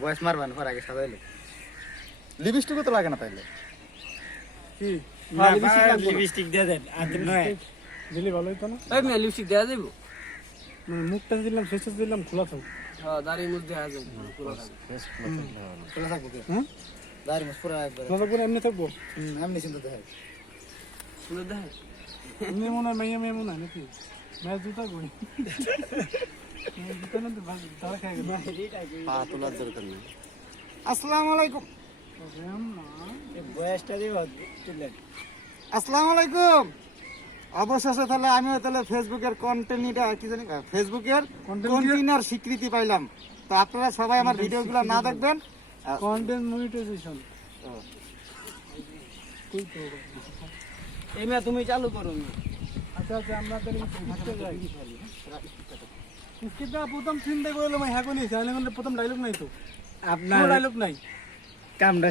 বয়স মারবান পর আগে সাজাইলে লিপস্টিকও তো লাগে না তাইলে। কি লিপস্টিক দিয়ে দেন আর নয় দিলে ভালো হতো না? ওই মেয়ে লিপস্টিক দেওয়া যাবো? মানে মুখটা দিলাম, শেষে দিলাম, খোলা থাকবে। হ্যাঁ, দাড়ির মধ্যে দেওয়া যাবে পুরো কাজ। খোলা থাকবো কি হ্যাঁ, দাঁড়ি মাস পুরো একবার খোলা থাকবে না, এমনি থাকবো। এমনি চিন্তা দেখায় সুন্দর দেখে এমনি মনে হয় মেয়ে মেয়ে মনে হয় নাকি? মেয়ে জুতা কই? জুতা না তো তারা খাই গেল। পা তোলার দরকার নেই। আসসালামু আলাইকুম বয়সটা দিব তুলেন। আসসালামু আলাইকুম। অবশেষে তাহলে আমিও তাহলে ফেসবুকের কন্টেন্টটা কি জানি ফেসবুকের কন্টেনার স্বীকৃতি পাইলাম। তো আপনারা সবাই আমার ভিডিওগুলো না দেখবেন। Content monetisation. কই তো? এই মেয়ে তুমি চালু করো। আচ্ছা আচ্ছা, আমরা তাহলে স্কিপে যাই। স্কিপটা প্রথম সিন দেখে হলো, হ্যাঁ কোনি চ্যানেলে প্রথম ডায়লগ নাই তো, আপনার ডায়লগ নাই। কামটা